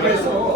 그래서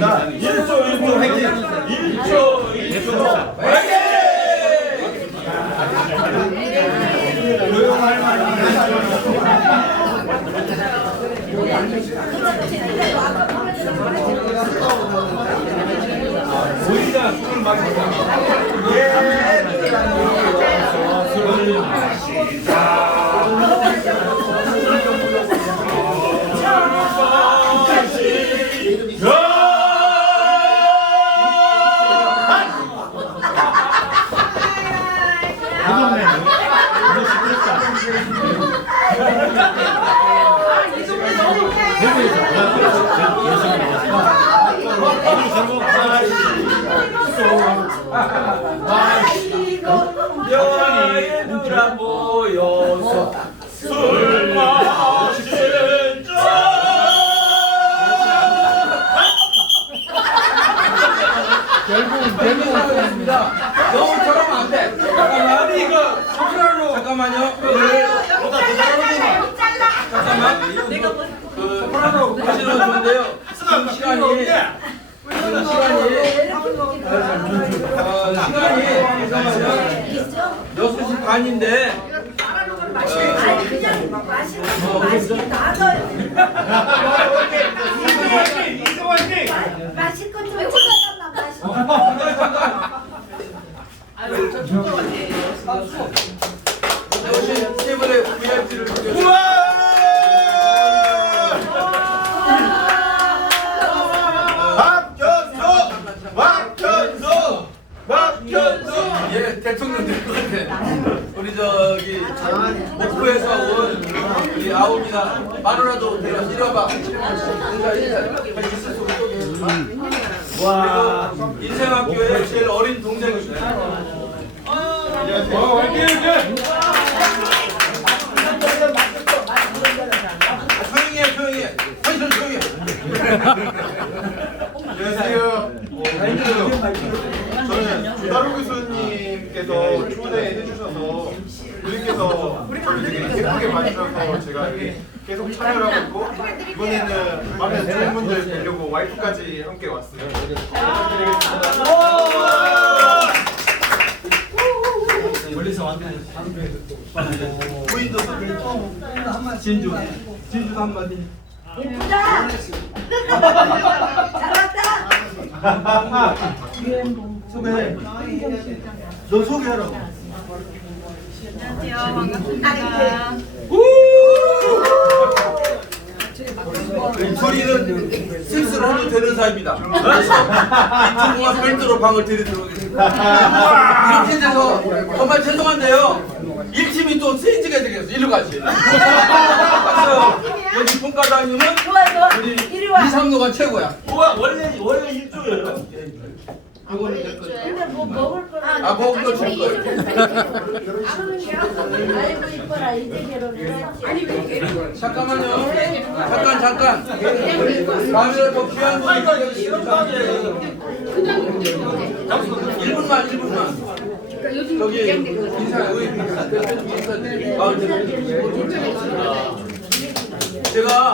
나 1초 1초 화이팅 1초 1초 화이팅 조용할 우리가 술을 마시자 예 여인들아 모여서 술 마시는 결국은 결국은 너무 저러면 안 돼. 잠깐만. 이거 소프라노 잠깐만요. 잠깐만. 그 소프라노 하시는 좋은데요. 지금 시간이 지금 시간이 어, 시간이 잠깐만요. 6시 반인데 아니 그냥 맛있는 맛있게 나눠요. 이거 화이팅 맛있고 좀 찾아달라 맛있고. 우리 저기 목포에서 온 우리 아홉이나 마누라도 내가 이리 와봐. 인사 인사. 있을 수 없어. 와 인생학교의 제일 어린 동생입니다. 어, 화이팅 화이팅 조용히 해, 조용히 해. 한손 조용히 해. 안녕하세요. 저는 주다루 교수님께서 초대해 주셔서 그분께서 저를 되게 예쁘게 봐주셔서 제가 여기 계속 참여를 하고 있고 이번에는 많은 좋은 분들 뵈려고 와이프까지 함께 왔어요. 멀리서 왔네 부인도 진주. 진주도 한마디. 예쁘다. 잘 왔다. 소개해. 너 소개하라고. 안녕하세요. 반갑습니다. 저희는 섹스를 해도 되는 사이입니다. 이틀 동안 별도로 방을 들이도록 하겠습니다. 이렇게 돼서 정말 죄송한데요. 1팀이 또 세인지가 되겠어. 일로 가시. 여기 본과장님은 좋아 좋아. 우리 이리 와. 이상로가 최고야. 우와 원래 원래 일조예요 근데 뭐 먹을 거라. 아, 먹을 거 줄 거예요. 아이고 이뻐라 이제 결혼했어. 아니 왜 잠깐만요. 잠깐 잠깐. 다음에 더 귀한 분이 계시니까 1분만 1분만. 저기 인사 의 제가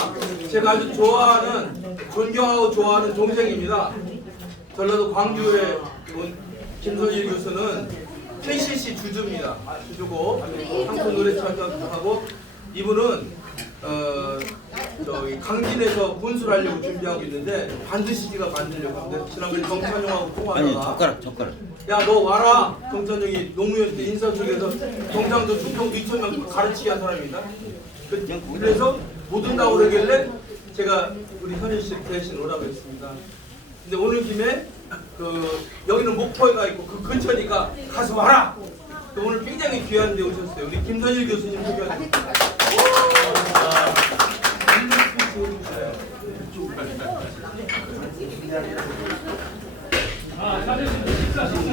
제가 아주 좋아하는 존경하고 좋아하는 동생입니다. 전라도 광주에 온 김선일 교수는 KCC 주주입니다. 주주고 한국 노래 찬양하고 이분은 어, 저기 강진에서 군수를 하려고 준비하고 있는데 반드시 제가 만들려고 합니다. 지난번에 정찬용하고 아니 통화하다가 젓가락 젓가락 야 너 와라 정찬용이 노무현 때 인사 쪽에서 경상도 충청도 2천 명 가르치게 한 사람입니다. 그- 그래서 못 온다고 그러길래 제가 우리 현일 씨 대신 오라고 했습니다. 근데 오늘 김에 그 여기는 목포에가 있고 그 근처니까 가서 와라. 또 오늘 굉장히 귀한 데 오셨어요. 우리 김선일 교수님 소개하세요.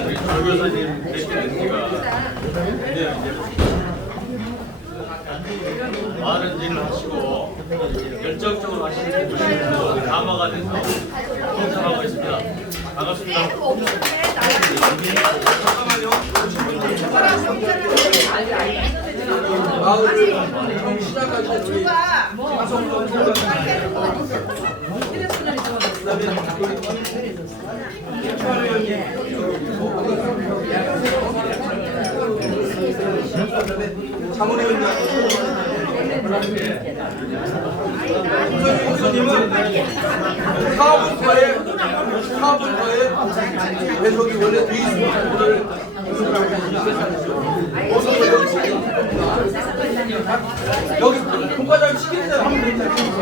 우리 조 교사님 뵙게 된 지가 드디어 이제 많은 일을 하시고 열정적으로 하시는 분이 감화가 돼서 의원님. 자문위원장. 교수님은 사업부터의 사업부터의 배속이 원래 돼 있습니다. 여기 공과장 되지 않습니까?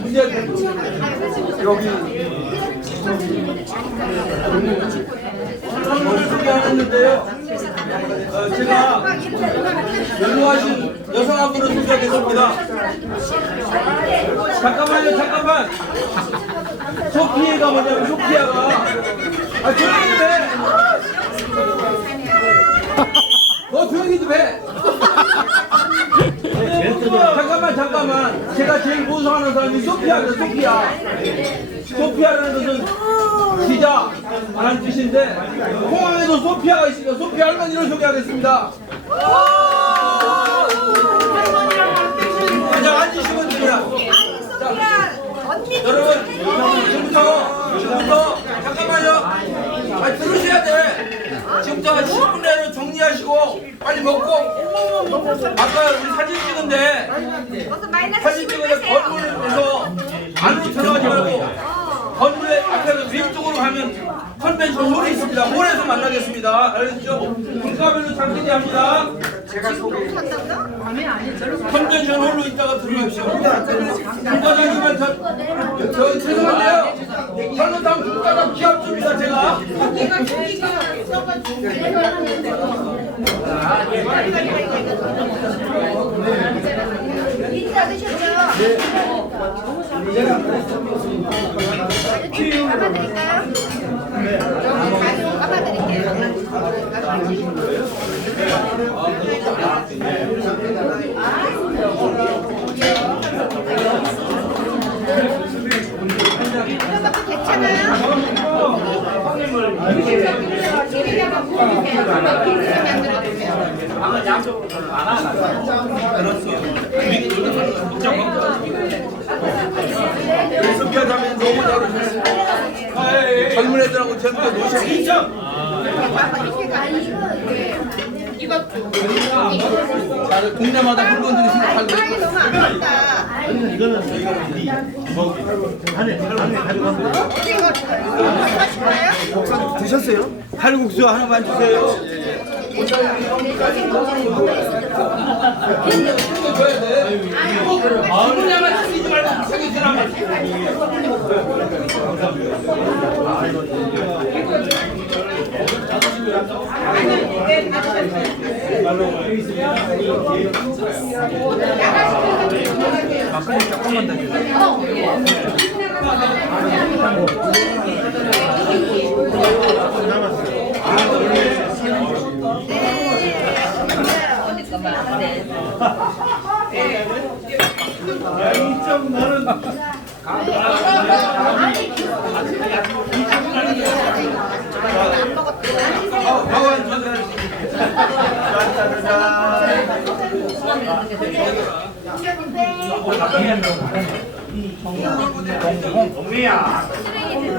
문제가 되는 여기 선물을 소개하는데요. 어, 제가 연로하신 여성 한 분을 소개하겠습니다. 잠깐만요, 잠깐만. 소피아가 뭐냐면 소피아가. 아 조용히 좀 해. 너 조용히 좀 해. 잠깐만 잠깐만. 제가 제일 무서워하는 사람이 소피아다 소피아. 소피아라는 것은 기자 라는 뜻인데 공항에도 소피아가 있습니다. 소피아 할머니를 소개하겠습니다. 그냥 앉으시면 됩니다. 자, 여러분 지금부터 지금부터 잠깐만요. 아 들으셔야 돼. 지금부터 10분 내로 정리하시고 빨리 먹고. 아까 우리 사진 찍은데 사진 찍은데 건물에서 안으로 들어가지 말고 건물의 앞에서 왼쪽으로 가면 컨벤션 홀이 있습니다. 홀에서 만나겠습니다. 알겠죠? 분과별로 장기리 합니다 컨벤션 홀로 있다가 들어가십시오. 분과장님은 저, 저 죄송한데요. 잘못하면 분과장 기합 줍니다 제가 인사 드셨죠? 감아드릴까요? 감아드릴게요. 너무 잘하셨어요 젊은 애들하고 젊게 노 시고 자, 동네마다 물건들이 생각하고 빵이 너무 아깝다. 이거 하실까요? 드셨어요? 칼국수 하나만 주세요. 마 세게 들어 돼.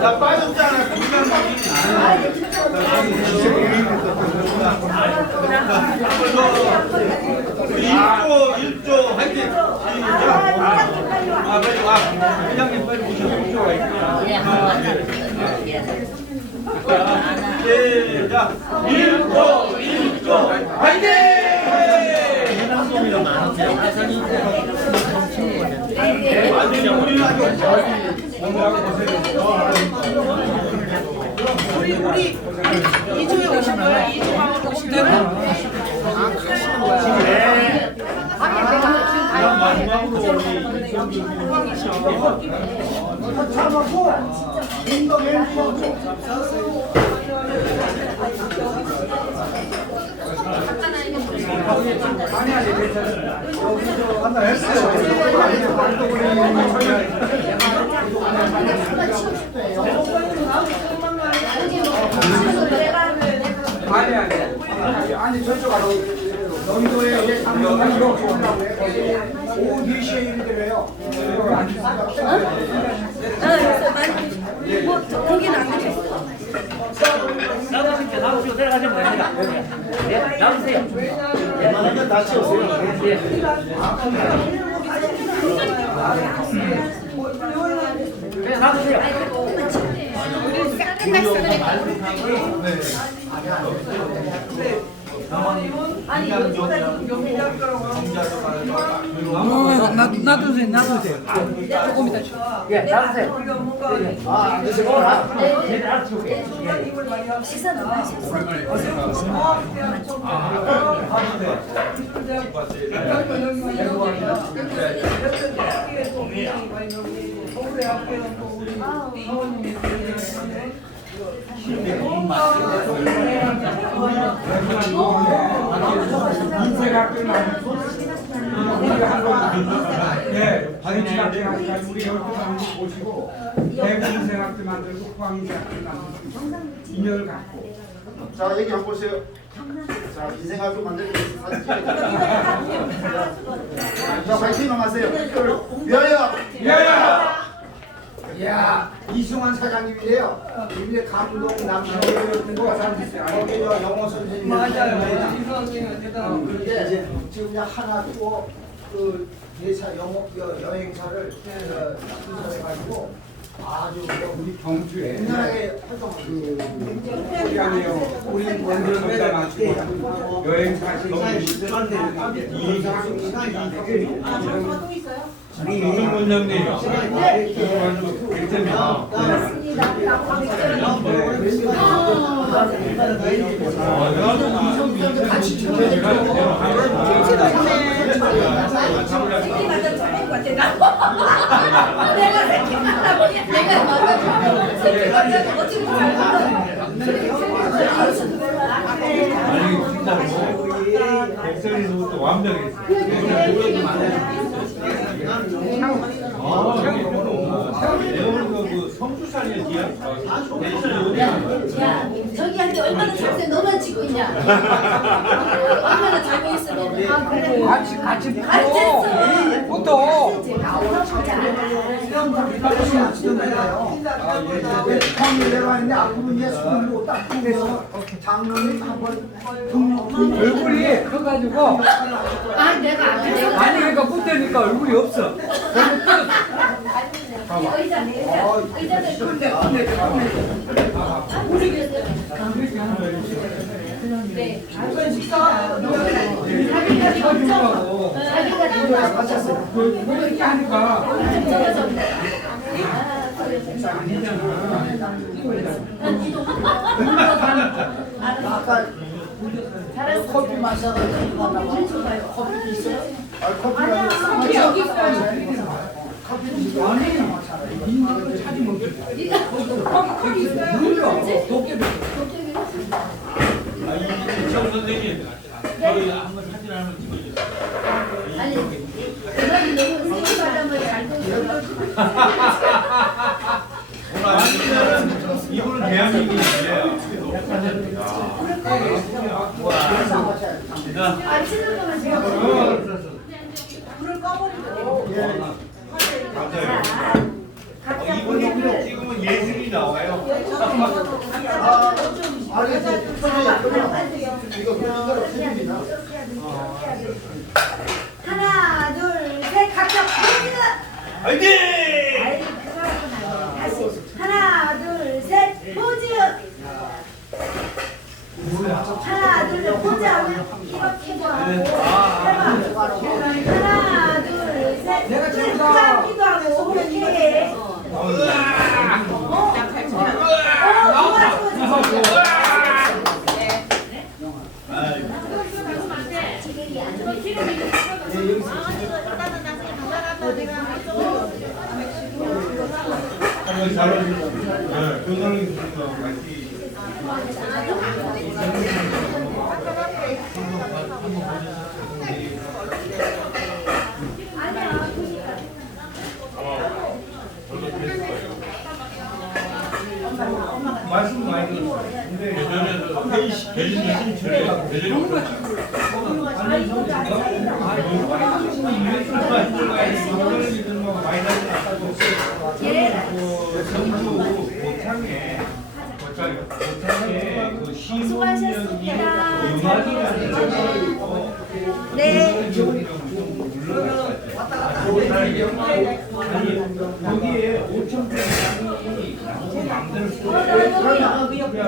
나 빠졌잖아. 일조 일조 화이팅. 아 빨리 와. 회장님 빨리 오셔. 일조가 있구나. 시작. 일조 일조 화이팅. 완전히 우리 우리 우리 이조에 오신 거야? 이조방으로 오신 거야? 아니 아니 아니 저쪽 가서 농도에 이제 장면만 이거 좋은다고. 해 거기 오후 4시에 일이 되래요 여기 앉으니까 뭐 거기는 안 되겠 어. 나오시고 내려가시면 됩니다. 네, 나오세요. 웬만하면 다 치우세요. 네, 나오세요. 나도 놔두세요 놔두세요 예, 나오세요. 아, 안 드시구나. 네, 나오시고. 식사 너무 하셨어. 인쇄학교를 우리가 한번 우리 열두 사람 모시고 대구 인쇄학교 만들고 포항 인쇄학교 만들고 인연을 갖고 자, 얘기 한번 보세요. 자, 인생학교 찍어요. 자, 하세요. 위하여! 야야 야 이승환 사장님이래요. 이번에 감동 남편이 거 거기 저 영어 선생님 맞아요. 이승환님 대단한 그게 지금 그냥 하나 또 그 대사 영어 여- 여행사를 신설해가지고 아주 그 우리 경주에 옛날에 활동 그 우리 아니요. 우리 원전 농담 마치고 여행사 신설 이우 리 원장님 그래가지고 백점이다 내가 새끼 맞다 보니 내가 맞아. 새끼 맞아. 어떻게 백설에서부터 완벽했어. 그 성수산이야 기야. 야, 저기한테 얼마나 자세 너만 치고 있냐? 얼마나 잘고 있어 너. 아 그래. 같이 같이. 붙어 진짜. 형이 내려왔는데 앞으로 이제 손으로 딱 해서 장로님 한번 얼굴이 커가지고 아 내가. 아니 그러니까 붙으니까 얼굴이 없어 의자 의자 의자를 근데 네. 자기가 쳐주라고 자기가 들어와서 뭐 이렇게 하니까 아까 잘했어. 커피 마셔가지고 커피 있어요? 아, 커피가 커피 여기 아, 이청 선생님, 저희 한번 사진 한번 찍어주세요. 아니 그건 너무 생각하면 잘 보여. 완전 이분은 대한민국이에요. 아 치는 동안 제가 불을 꺼버리고. 어, 이분이 찍으면 예술이 나와요. 아니 이거 그대로 틀립니다. 하나 둘 셋 각자 포즈. 화이팅! 아이 그거라고는 안 돼. 다시 하나 둘 셋 포즈. 하나 둘 포즈 하면 이렇게도 하고 해봐. 하나 둘셋 이렇게도 하고 이렇게. 어, 좋아 좋아 좋아. 한번 잡아주세요. 네, 교사님 같이. 말씀 많이 들었어요. 근데 예전에도 대신 대신 출애가 대전이 네. 거기에 5천 평이 너무 만들었어요.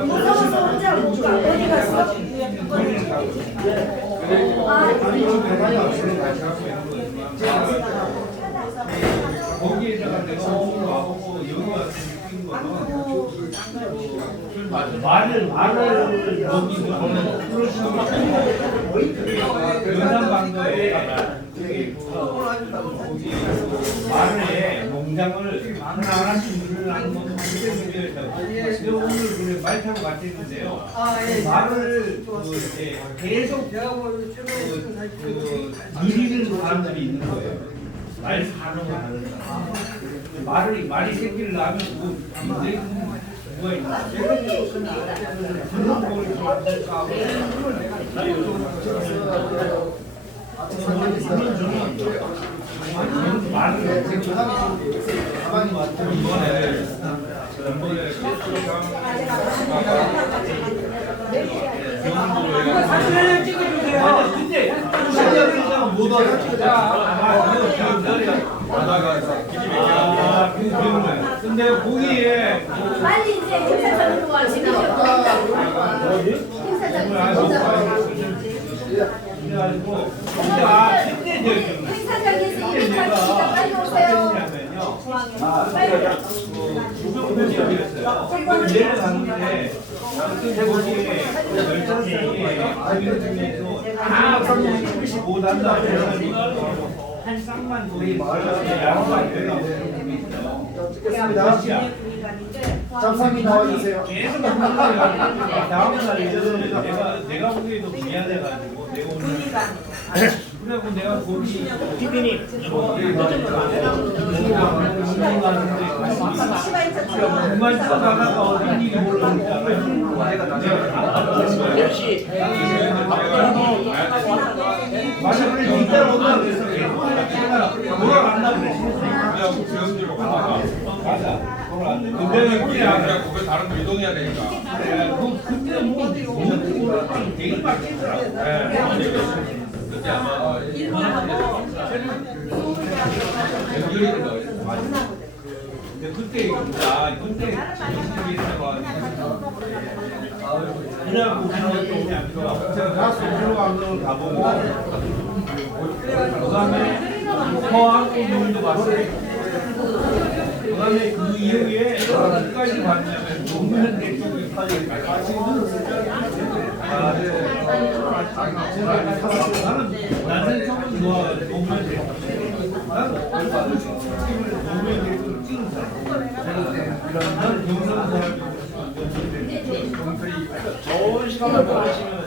무서워서 혼자 못 가. 어디 갔어? 거기에다가 내가 와보고 여기 와서 느낀 거는 말을 말을 여기 보면 연산방도에 말에 농장을 하나하나씩 오늘 말 타고. 말을 그 이제 계속 그, 그 누리는 사람들이 있는 거예요. 말 사는 거 하는 사람. 말을 말이 생기려면 뭐 인생 뭐가 있나? 그런 걸 좋아할까 하고 저는 말을 가만히 사진을. 아, 이제 행사장으로 와 지금 이벤 트 하시니까 빨리 오세요. 어땠냐면요. 주변분이었어요. 내려갔는데 아무튼 거기에 열전 중에 거기 중에서 다 그것이 못한다 그래가지고 한 쌍만 거의 양호가 되나 찍겠습니다. 잠상이 나와주세요. 계속 다음 날 잊어버리고 내가 내가 보기에도 미안해가지고 내가 오늘 그래고 내가 거기 피디님 그만 쳐다가 어떤 일이 올라오잖아요. 역시 맞아 그래 이따 온다 그래서 계속 돌아간다 그래. 맞아. 돌아간다. 근데 그냥 그거 다른 거 이동해야 되니까. 그래, 그 그때 뭐 되게 막히더라고. 근데 그때. 그다음에 그 이후에 어디까지 봤냐면 노무현 대통령이 사람. 좋은 시간만 보내시면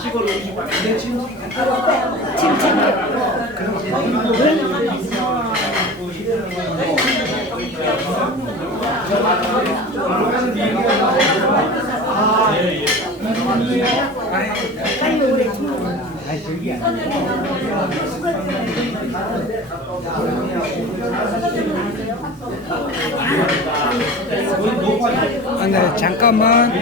시골 오신 거 아, 네, 잠깐만.